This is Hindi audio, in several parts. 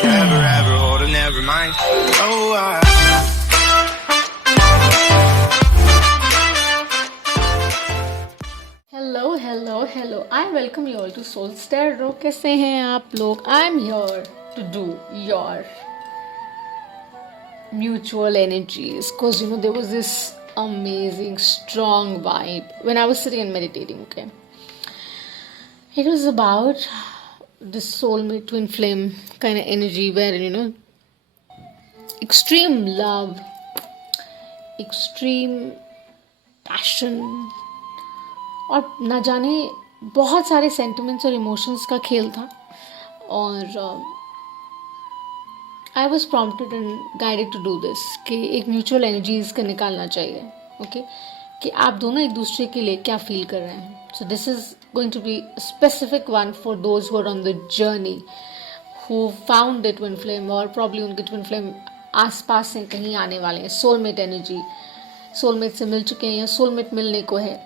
forever, ever hold or never mind. Oh, hello hello hello I welcome you all to soul stereo. कैसे हैं आप लोग? I am here to do your mutual energies because there was this amazing strong vibe when I was sitting and meditating. Okay, it was about this soulmate twin flame kind of energy where extreme love, extreme passion और ना जाने बहुत सारे सेंटिमेंट्स और इमोशंस का खेल था. और I was prompted and guided to do this कि एक म्यूचुअल एनर्जीज का निकालना चाहिए. ओके कि आप दोनों एक दूसरे के लिए क्या फील कर रहे हैं. So this is going to be specific one for those who are on the journey who found the twin flame और प्रॉब्ली उनके ट्विन फ्लेम आसपास से कहीं आने वाले हैं. सोलमेट एनर्जी, सोलमेट से मिल चुके हैं या सोलमेट मिलने को है.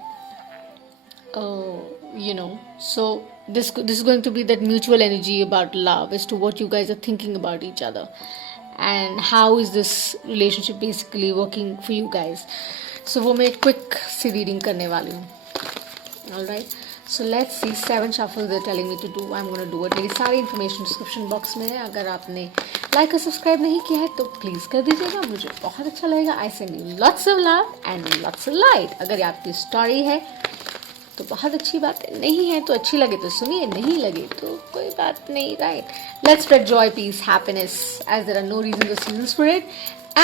So this is going to be that mutual energy about love as to what you guys are thinking about each other and how is this relationship basically working for you guys. So वो मैं एक quick सी reading करने वाली हूँ. Alright, so let's see 7 shuffles they're telling me to do. I'm going to do it. मेरी सारी information description box में है. अगर आपने like और subscribe नहीं किया है तो please कर दीजिएगा, मुझे बहुत अच्छा लगेगा. I send you lots of love and lots of light. अगर ये आपकी story है तो बहुत अच्छी बात है, नहीं है तो अच्छी लगे तो सुनिए, नहीं लगे तो कोई बात नहीं. Right, let's spread joy, peace, happiness as there are no reasons or seasons for it.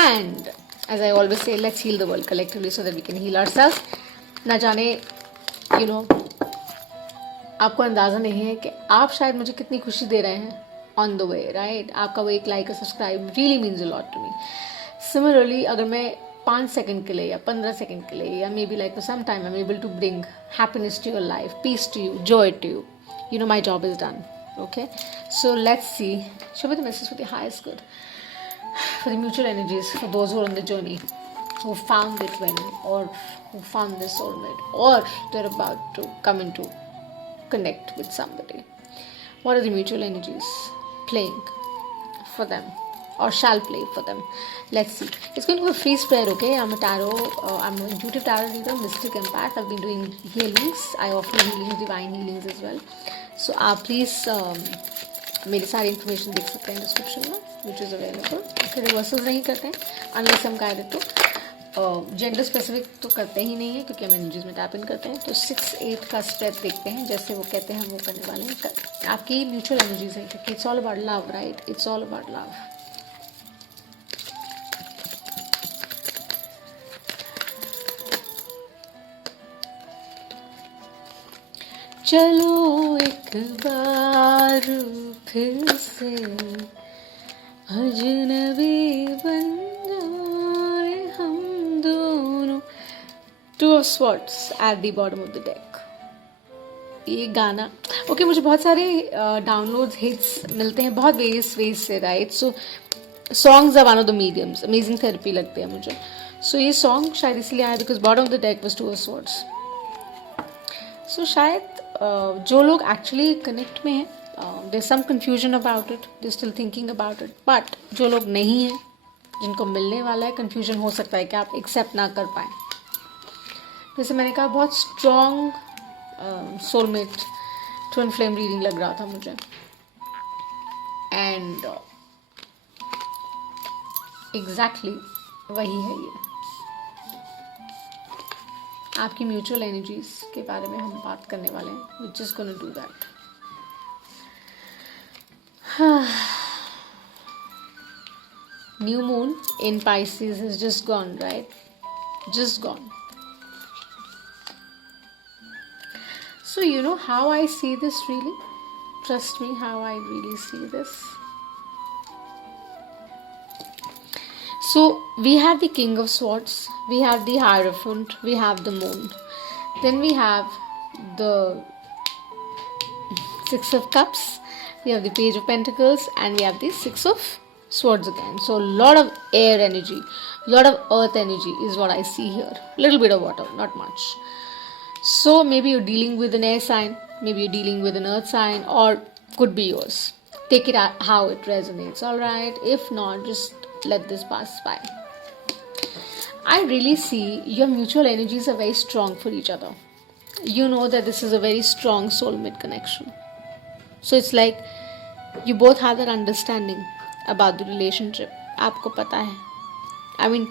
And as I always say, let's heal the world collectively so that we can heal ourselves. ना जाने आपको अंदाज़ा नहीं है कि आप शायद मुझे कितनी खुशी दे रहे हैं ऑन द वे. राइट, आपका वो एक लाइक और subscribe really means a lot to me. Similarly अगर मैं 5 सेकंड के लिए या 15 सेकंड के लिए या maybe like for some time I am able to bring happiness to your life, peace to you, joy to you, my job is done. Okay, so let's see. Show me the message for the highest good, for the mutual energies, for those who are on the journey, who found the twin or who found their soulmate or they're about to come into connect with somebody. What are the mutual energies playing for them or shall play for them? Let's see. It's going to be a free spread. Okay, I'm a tarot, I'm an intuitive tarot reader, mystic empath. I've been doing healings. I offer healings, divine healings as well. So please मेरी सारी इन्फॉर्मेशन देख सकते हैं डिस्क्रिप्शन में, विच इज़ अवेलेबल. फिर रिवर्सल्स नहीं करते हैं अनलेस हम कह दें तो जेंडर स्पेसिफिक तो करते ही नहीं है क्योंकि हम एनर्जीज में टैप इन करते हैं. तो 6-8 का स्प्रेड देखते हैं, जैसे वो कहते हैं वो करने वाले हैं. आपकी म्यूचुअल एनर्जीज है क्योंकि it's all about love. Right, it's all about love. चलो एक बार फिर से अजनबी बन जाए हम दोनों. 2 of Swords at the bottom of the deck. ये गाना ओके मुझे बहुत सारे डाउनलोड्स हिट्स मिलते हैं बहुत वेरियस वेज से. Right, so songs are one of the mediums. Amazing therapy लगते हैं मुझे. सो ये सॉन्ग शायद इसलिए आया because bottom of the deck was 2 of Swords. सो शायद जो लोग एक्चुअली कनेक्ट में हैं, there some confusion about it, they still thinking about it. But जो लोग नहीं हैं, जिनको मिलने वाला है, कन्फ्यूजन हो सकता है कि आप एक्सेप्ट ना कर पाएँ. जैसे मैंने कहा बहुत strong soulmate twin flame reading लग रहा था मुझे. एंड एग्जैक्टली वही है ये. आपकी म्यूचुअल एनर्जीज के बारे में हम बात करने वाले हैं. We just gonna do that. New moon in Pisces has just gone, right? Just gone. So you know how I see this really? Trust me, how I really see this. So we have the King of Swords, we have the Hierophant, we have the Moon, then we have the 6 of Cups, we have the Page of Pentacles, and we have the 6 of Swords again. So a lot of air energy, a lot of earth energy is what I see here. A little bit of water, not much. So maybe you're dealing with an air sign, maybe you're dealing with an earth sign, or could be yours. take it how it resonates. All right, if not, just let this pass by. I really see your mutual energies are very strong for each other. You know that this is a very strong soulmate connection. So it's like you both have that understanding about the relationship. आपको पता है. I mean,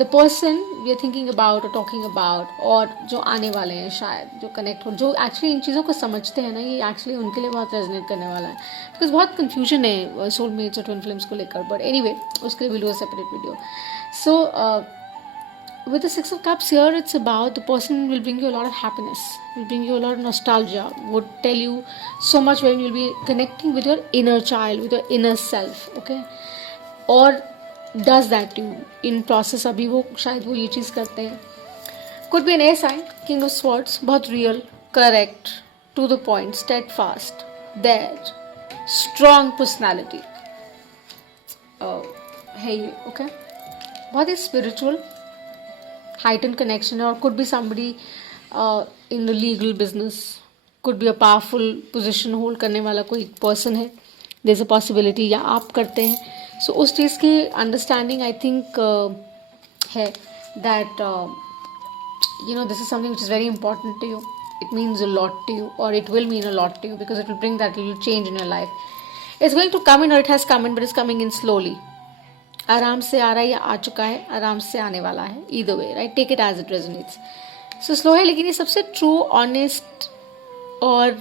the person we are thinking about or talking about, और जो आने वाले हैं शायद, जो कनेक्ट हो, जो एक्चुअली इन चीज़ों को समझते हैं ना, ये एक्चुअली उनके लिए बहुत रेजोनेट करने वाला है. बिकॉज बहुत कन्फ्यूजन है सोलमेट्स और ट्विन फ्लेम्स को लेकर. बट एनीवे, उसके लिए will do a separate video. So with the Six of Cups here, it's about the person will bring you a lot of happiness, will bring you a lot of nostalgia, would tell you so much when you'll be connecting with your inner child, with your inner self, okay? और does that to you in process. अभी वो शायद वो ये चीज़ करते हैं. Could be an air sign, King of Swords, बहुत real, correct, to the point, steadfast, there, strong personality है ये, okay? बहुत ही spiritual, heightened connection, or could be somebody in the legal business, could be a powerful position hold करने वाला कोई person है. there's a possibility, या आप करते हैं. so उस चीज़ की understanding I think है that this is something which is very important to you. It means a lot to you, or it will mean a lot to you, because it will bring that little change in your life. It's going to come in, or it has come in, but it's coming in slowly. आराम से आ रहा है या आ चुका है, आराम से आने वाला है. either way, right? take it as it resonates. so slow है, लेकिन ये सबसे ट्रू, ऑनेस्ट और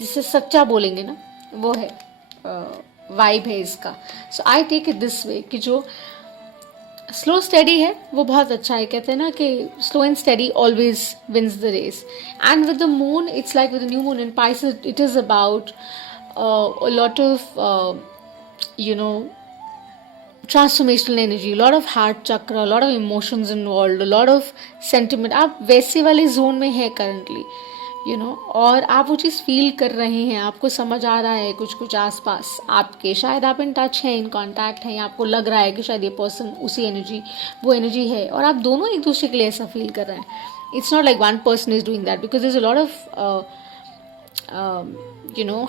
जिसे सच्चा बोलेंगे ना, वो है वाइब है इसका. So I take it this way कि जो स्लो स्टडी है वो बहुत अच्छा है. कहते हैं ना कि slow and steady always wins the race. And with the moon, it's like with the new moon in Pisces, it is about a lot of transformational energy, a lot of heart chakra, a lot of emotions involved, a lot of sentiment. आप वैसे वाले जोन में है करंटली, और आप वो चीज़ फील कर रहे हैं, आपको समझ आ रहा है कुछ कुछ आसपास आपके, शायद आप इन टच हैं, इन कांटेक्ट हैं, आपको लग रहा है कि शायद ये पर्सन उसी एनर्जी, वो एनर्जी है, और आप दोनों एक दूसरे के लिए ऐसा फील कर रहे हैं. It's not like one person is doing that, because there is a lot of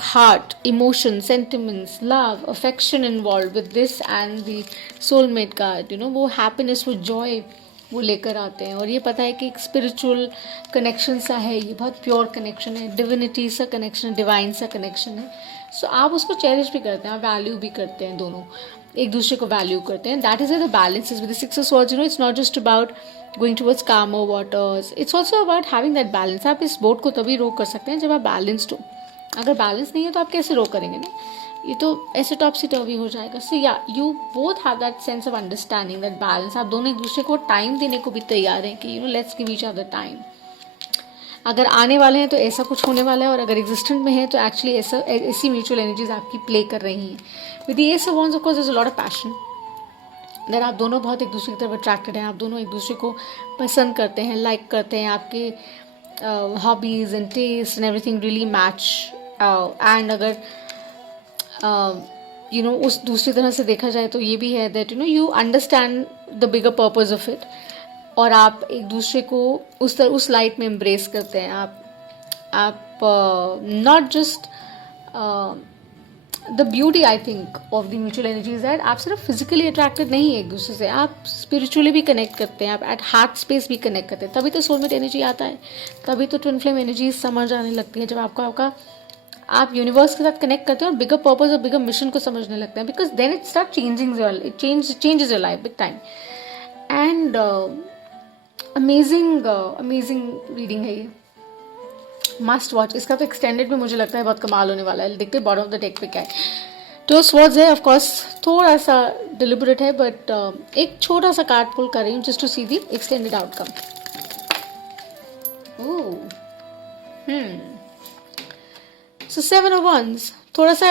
heart, emotion, sentiments, love, affection involved with this and the soulmate card. वो happiness, वो joy वो लेकर आते हैं. और ये पता है कि एक spiritual connection सा है, ये बहुत pure connection है, divinity सा connection है, divine सा connection है. so आप उसको cherish भी करते हैं, आप value भी करते हैं, दोनों एक दूसरे को value करते हैं. that is where the balance is with the Six of Swords. it's not just about going towards calmer waters, it's also about having that balance. आप इस boat को तभी row कर सकते हैं जब आप balanced हो. अगर बैलेंस नहीं है तो आप कैसे रो करेंगे ना, ये तो ऐसे टॉपसी टर्वी हो जाएगा. सो या you both have that sense of understanding, that balance. आप दोनों एक दूसरे को टाइम देने को भी तैयार हैं कि let's give each other time. अगर आने वाले हैं तो ऐसा कुछ होने वाला है, और अगर एग्जिस्टेंट में है तो एक्चुअली ऐसी म्यूचुअल एनर्जीज आपकी प्ले कर रही हैं. With the ace of wands of course there is a lot of passion, that आप दोनों बहुत एक दूसरे की तरफ अट्रैक्टेड हैं, आप दोनों एक दूसरे को पसंद करते हैं, लाइक करते हैं, आपके hobbies and taste and everything really match. And अगर उस दूसरी तरह से देखा जाए तो ये भी है that you understand the bigger purpose of it, और आप एक दूसरे को उस लाइट में एम्ब्रेस करते हैं. आप not just the beauty I think of the mutual energies that आप सिर्फ फिजिकली अट्रैक्टेड नहीं है एक दूसरे से, आप स्पिरिचुअली भी कनेक्ट करते हैं, आप एट हार्ट स्पेस भी कनेक्ट करते हैं. तभी तो सोलमेट एनर्जी आता है, तभी तो ट्विन फ्लेम एनर्जीज समझ आने लगती है, जब आपका आप यूनिवर्स के साथ कनेक्ट करते हैं और बिगर पर्पस और बिगर मिशन को समझने लगते हैं. Because then it start changing changes your life big time. And amazing reading है ये, मस्ट वॉच. इसका तो एक्सटेंडेड में मुझे लगता है बहुत कमाल होने वाला है. देखते बॉटम ऑफ द डेक पे क्या है. टू स्वर्ड्स है, ऑफकोर्स थोड़ा सा डिलिबरेट है, बट एक छोटा सा कार्ड पुल कर रही हूँ just to see the extended outcome. So 7 of Wands थोड़ा सा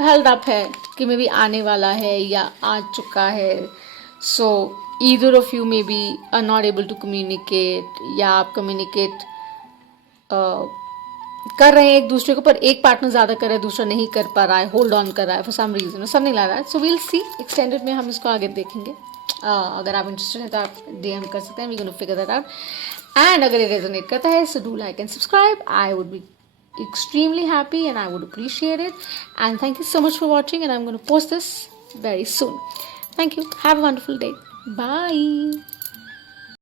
हेल्ड अप है कि मे बी आने वाला है या आ चुका है. So either of you may be or not able to communicate, या आप कम्युनिकेट कर रहे हैं एक दूसरे को, पर एक पार्टनर ज़्यादा कर रहा है, दूसरा नहीं कर पा रहा है, होल्ड ऑन कर रहा है for some reason, something like that. So we'll see extended में हम इसको आगे देखेंगे. अगर आप इंटरेस्टेड हैं तो आप डीएम कर सकते हैं, we gonna figure that out. And अगर ये रेजोनेट करता है so do like and subscribe. I would be extremely happy and I would appreciate it. And thank you so much for watching, and I'm going to post this very soon. Thank you. Have a wonderful day. Bye.